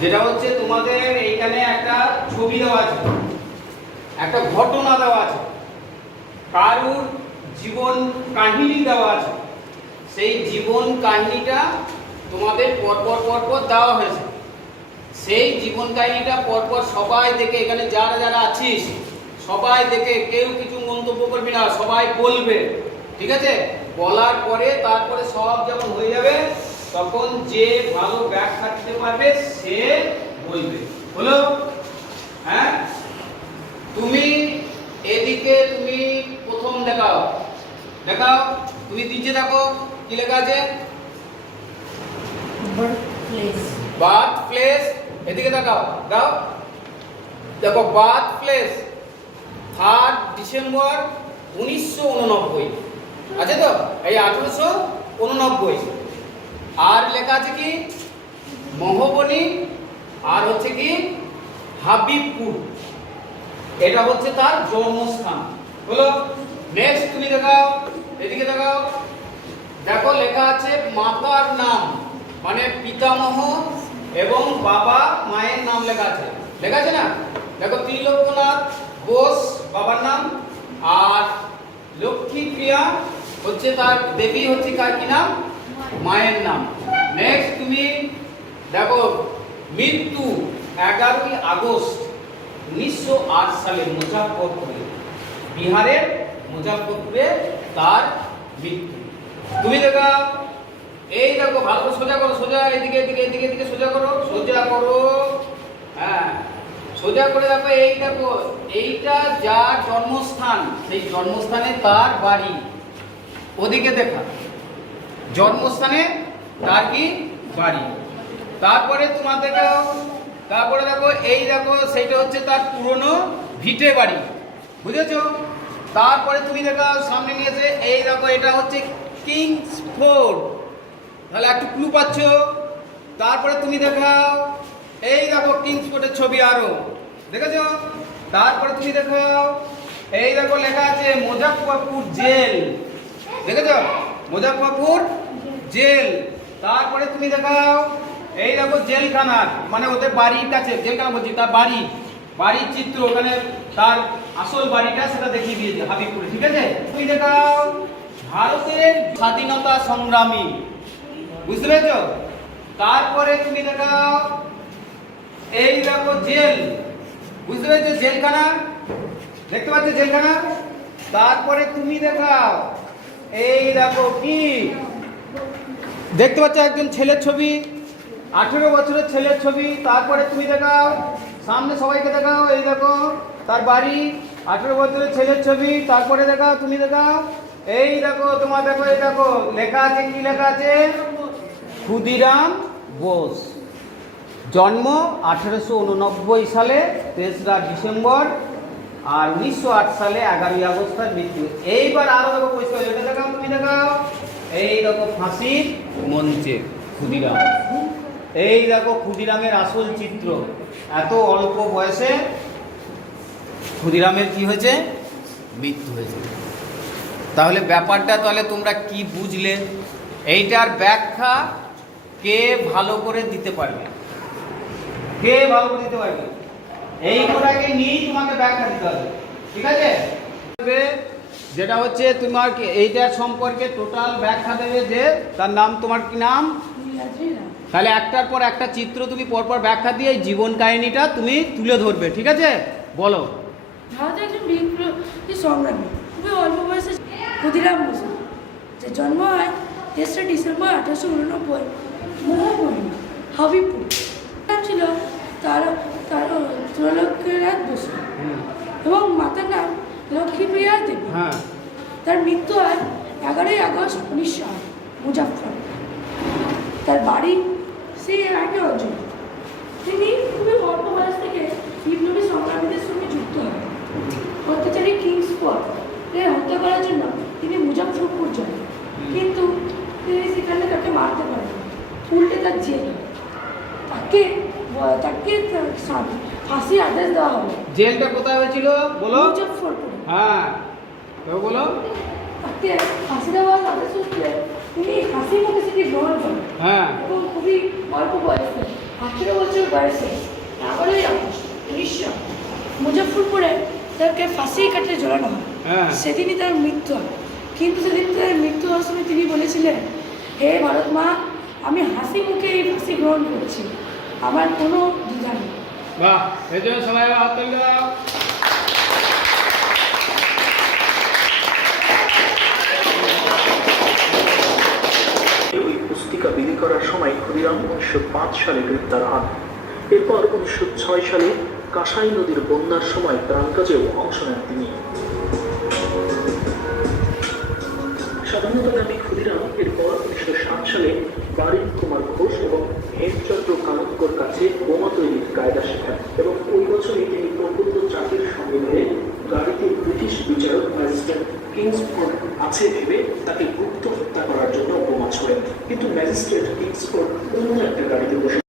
যেটা হচ্ছে তোমাদের এইখানে একটা ছবি দেওয়া আছে। একটা ঘটনা দেওয়া আছে। কারুর জীবন কাহিনী দেওয়া আছে। সেই জীবন কাহিনীটা তোমাদের পরপর পরপর দেওয়া হয়েছে। সেই জীবন কাহিনীটা পরপর সবাই দেখে, এখানে যারা যারা আছিস, সবাই দেখে, কেউ কিছু মন্তব্য করবি না, সবাই বলবে। ঠিক আছে? বলার পরে তারপরে সব যখন হয়ে যাবে তখন যে ভালো ব্যাখ্যা দিতে পারবে সে বলবে হলো? হ্যাঁ? তুমি এদিকে তুমি প্রথম দেখাও। দেখাও? তুমি নিচে দেখো কি লেখা আছে? বার্থ প্লেস এদিকে দেখাও দাও দেখো বার্থ প্লেস থার্ড ডিসেম্বর উনিশশো উননব্বই। আছে তো? এই আঠেরোশো উননব্বই। আর লেখা আছে কি? মহবনি, আর হচ্ছে কি? হাবিবপুর। এটা হচ্ছে তার জন্মস্থান। হলো? নেক্সট তুমি দেখাও, এদিকে দেখাও। দেখো, লেখা আছে মাতার নাম মানে পিতামহ এবং বাবা মায়ের নাম লেখা আছে। লেখা আছে না? দেখো, ত্রিলোকনাথ বোস, বাবার নাম। আর লক্ষ্মী প্রিয়া হচ্ছে তার দেবী হচ্ছে কার কি নাম? মায়ের নাম। নেক্সট তুমি দেখো, মৃত্যু এগারোই আগস্ট উনিশশো আট সালে মুজাফরপুরে বিহারের মুজাফরপুরে তার মৃত্যু। তুমি দেখা, এই দেখো, ভালো করে সোজা করো, সোজা, এদিকে এদিকে এদিকে এদিকে সোজা করো সোজা করো। হ্যাঁ সোজা করে দেখো, এই দেখো, এইটা যার জন্মস্থান, সেই জন্মস্থানে তার বাড়ি। ওদিকে দেখা। জন্মস্থানে তার কি বাড়ি। তারপরে তোমার দেখো, তারপরে দেখো, এই দেখো, সেইটা হচ্ছে তার পুরনো ভিটে বাড়ি। বুঝেছ? তারপরে তুমি দেখো, সামনে নিয়েছে এই দেখো, এটা হচ্ছে কিংস ফোর্ট। তাহলে একটু ক্লু পাচ্ছ? তারপরে তুমি দেখাও, এই দেখো, কিংস ফোর্টের ছবি আরও। দেখেছ? তারপরে তুমি দেখাও, এই দেখো, লেখা আছে মোজাফরপুর জেল। দেখেছ? মুজাফফরপুর জেল। তারপরে তুমি দেখাও, এই দেখো জেলখানার মানে ওদের বাড়ির কাছে জেলখানা বলছি, তার বাড়ি। বাড়ির চিত্র ওখানে তার আসল বাড়িটা সেটা দেখিয়ে দিয়েছে হাবিবপুরে, ঠিক আছে? তুমি দেখাও, ভারতের স্বাধীনতা সংগ্রামী, বুঝতে পেরেছ? তারপরে তুমি দেখাও, এই দেখো জেল, বুঝতে পেরেছ? জেলখানা, দেখতে পাচ্ছ জেলখানা? তারপরে তুমি দেখাও এই দেখো কি? দেখতে পাচ্ছ একজন ছেলের ছবি, আঠেরো বছরের ছেলের ছবি। তারপরে তুমি দেখাও, সামনে সবাইকে দেখাও, এই দেখো, তার বাড়ি, আঠেরো বছরের ছেলের ছবি। তারপরে দেখাও, তুমি দেখাও। এই দেখো, তোমার দেখো, এই দেখো, লেখা আছে, কি লেখা আছে? ক্ষুদিরাম বোস। জন্ম আঠেরোশো উননব্বই সালে তেসরা ডিসেম্বর। আর উনিশশো আট সালে এগারোই আগস্ট তার মৃত্যু। এইবার আরও দেখো পরিষ্কার এটা দেখাও তুমি, দেখাও। এই দেখো ফাঁসির মঞ্চে ক্ষুদিরাম। এই দেখো ক্ষুদিরামের আসল চিত্র। এত অল্প বয়সে ক্ষুদিরামের কি হয়েছে? মৃত্যু হয়েছে। তাহলে ব্যাপারটা তাহলে তোমরা কি বুঝলে? এইটার ব্যাখ্যা কে ভালো করে দিতে পারবে? কে ভালো করে দিতে পারবে? এই কোটাকে নিয়েই তোমাকে ব্যাখ্যা দিতে হবে। ঠিক আছে? যেটা হচ্ছে তোমার এইটার সম্পর্কে টোটাল ব্যাখ্যা দেবে যে তার নাম তোমার কি নাম? তাহলে একটার পর একটা চিত্র তুমি পরপর ব্যাখ্যা দিয়ে এই জীবন কাহিনীটা তুমি তুলে ধরবে ঠিক আছে? বলো। ভারতের একজন বিপ্লবী সংগ্রামী খুবই অল্প বয়সে ক্ষুদিরাম বসু যে জন্ম হয় তেসরা ডিসেম্বর আঠারোশো উননব্বই মোহমণি হাবিবপুর। ছিল তার তার ত্রৈলোক্যনাথ বসু। এবং মাতার নাম লক্ষ্মীপ্রিয়া দেবী। হ্যাঁ। তার মৃত্যু হয় এগারোই আগস্ট উনিশশো আট মুজাফর তার বাড়ি সেই একই অঞ্চলে তিনি খুবই অল্প বয়স থেকে বিপ্লবী সংগ্রামীদের সঙ্গে যুক্ত হন। অত্যাচারী কিংস পর হত্যা করার জন্য তিনি মুজাফরপুর যান। কিন্তু তিনি সেখানে তাকে মারতে পারেন। উল্টে তার জেল। তাকে তাকে ফাঁসির আদেশ দেওয়া হবে জেলটা কোথায় হয়েছিল? বলো। মুজাফরপুরে হ্যাঁ। তো বলো। তাকে ফাঁসি দেওয়ার আদেশ সূত্রে। তিনি হাসি মুখে সেটি গ্রহণ করেন। হ্যাঁ। এবং খুবই অল্প বয়সে আঠেরো বছর বয়সে এগারোই আগস্ট উনিশশো মুজফ্ফরপুরে তাকে ফাঁসি কাটে ঝোলানো হয়। হ্যাঁ। সেদিনই তার মৃত্যু হয়। কিন্তু সেদিন তার মৃত্যু হওয়ার সময় তিনি বলেছিলেন হে ভারত মা আমি হাসি মুখে এই ফাঁসি গ্রহণ করছি। আমার কোনো দ্বিধা নেই। বাহ এর জন্য সবাই হাত তুলে দাও। ওই পুস্তিকা বিলি করার সময় ক্ষুদিরাম উনিশশো পাঁচ সালে গ্রেপ্তার হন। এরপর উনিশশো ছয় সালে কাঁসাই নদীর বন্যার সময় ত্রাণ কাজেও অংশ নেন তিনি। স্বাধীনতাকামী ক্ষুদিরাম এরপর উনিশশো সাত সালে বারিন কুমার ঘোষ এবং হেমচন্দ্র কানক্কর কাছে বোমা তৈরির কায়দা শেখান এবং ওই বছরই তিনি প্রফুল্ল চাকরির সঙ্গে মিলে গাড়িতে ব্রিটিশ বিচারক ম্যাজিস্ট্রেট কিংসফোর্ড আছে ভেবে তাকে গুপ্ত হত্যা করার জন্য বোমা ছোড়েন। কিন্তু ম্যাজিস্ট্রেট কিংসফোর্ড অন্য একটা গাড়িতে বসে